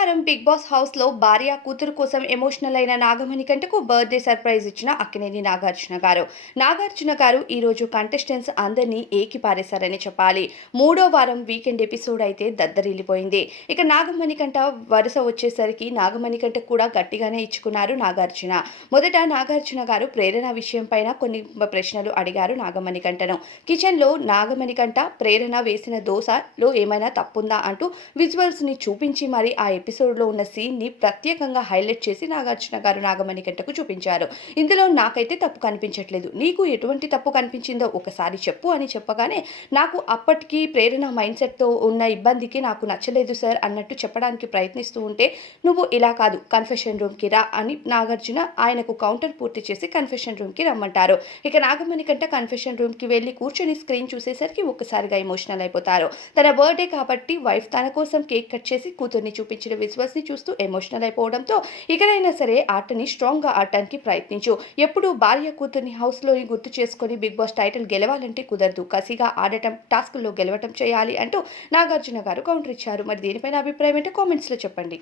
బుధవారం big boss హౌస్లో భార్య కూతురు కోసం ఎమోషనల్ అయిన నాగమణి కంటకు బర్త్డే సర్ప్రైజ్ ఇచ్చిన అక్కినేని నాగార్జున గారు. నాగార్జున గారు ఈ రోజు కంటెస్టెంట్స్ అందరినీ ఏకిపారేశారని చెప్పాలి. మూడో వారం వీకెండ్ ఎపిసోడ్ అయితే దద్దరిల్లిపోయింది. ఇక నాగమణి కంట వరుస వచ్చేసరికి నాగమణి కంట కూడా గట్టిగానే ఇచ్చుకున్నారు నాగార్జున. మొదట నాగార్జున గారు ప్రేరణ విషయం పైన కొన్ని ప్రశ్నలు అడిగారు నాగమణి కంటను. కిచెన్లో నాగమణి కంట ప్రేరణ వేసిన దోశలో ఏమైనా తప్పుందా అంటూ విజువల్స్ని చూపించి మరి ఆ ఎపిసోడ్లో ఉన్న సీన్ని ప్రత్యేకంగా హైలైట్ చేసి నాగార్జున గారు నాగమణికంటకు చూపించారు. ఇందులో నాకైతే తప్పు కనిపించట్లేదు. నీకు ఎటువంటి తప్పు కనిపించిందో ఒకసారి చెప్పు అని చెప్పగానే నాకు అప్పటికి ప్రేరణ మైండ్ సెట్తో ఉన్న ఇబ్బందికి నాకు నచ్చలేదు సార్ అన్నట్టు చెప్పడానికి ప్రయత్నిస్తూ ఉంటే నువ్వు ఇలా కాదు కన్ఫెషన్ రూమ్కి రా అని నాగార్జున ఆయనకు కౌంటర్ పూర్తి చేసి కన్ఫెషన్ రూమ్కి రమ్మంటారు. ఇక నాగమణి కంట కన్ఫెషన్ రూమ్కి వెళ్ళి కూర్చొని స్క్రీన్ చూసేసరికి ఒక్కసారిగా ఎమోషనల్ అయిపోతారు. తన బర్త్డే కాబట్టి వైఫ్ తన కోసం కేక్ కట్ చేసి కూతుర్ని చూపించడం విశ్వాస్ని చూస్తూ ఎమోషనల్ అయిపోవడంతో ఇకనైనా సరే ఆటని స్ట్రాంగ్గా ఆడటానికి ప్రయత్నించు. ఎప్పుడు భార్య కూతుర్ని హౌస్లోని గుర్తు చేసుకొని బిగ్ బాస్ టైటిల్ గెలవాలంటే కుదరదు. కసిగా ఆడటం టాస్క్లో గెలవటం చేయాలి అంటూ నాగార్జున గారు కౌంటర్ ఇచ్చారు. మరి దీనిపైన అభిప్రాయం ఏంటో కామెంట్స్లో చెప్పండి.